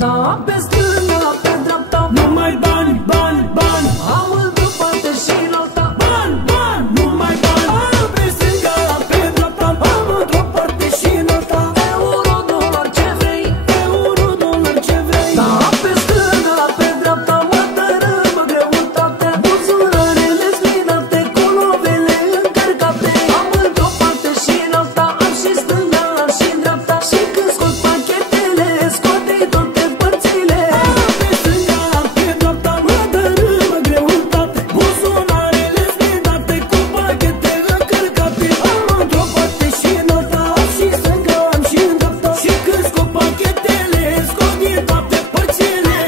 Da, pe stânga, pe dreapta, numai bani, bani, bani. am într-o parte și în alta. Bani, bani, numai bani. Pe stânga, pe dreapta, am într-o parte și în alta. Euro, dolar, ce vrei? Euro, dolar, ce vrei? Da, pe stânga, pe dreapta, mă tărâmă greutate. Buzunarele splinate, cu lovele încărcate. Am într-o parte și în alta, am și stânga, am și dreapta. Și când scot pachetele, scot-i toate părțile. Pe stânga, pe dreapta, mă dărâmă greutate. Buzunarele splinate, cu pachete încărcate. Am într-o parte și în alta, am și stânga, am și dreapta. Și când scot pachetele, scot din toate părțile.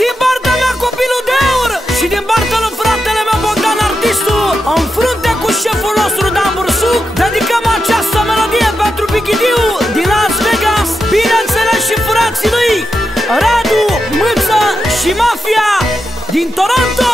Din partea mea copilul de aur și din partea lui fratele meu Bogdan artistul, în frunte cu șeful nostru Dan Bursuc, dedicăm această melodie pentru Bichidiu din Las Vegas, bineînțeles și frații lui Radu, Mâță și Mafia din Toronto.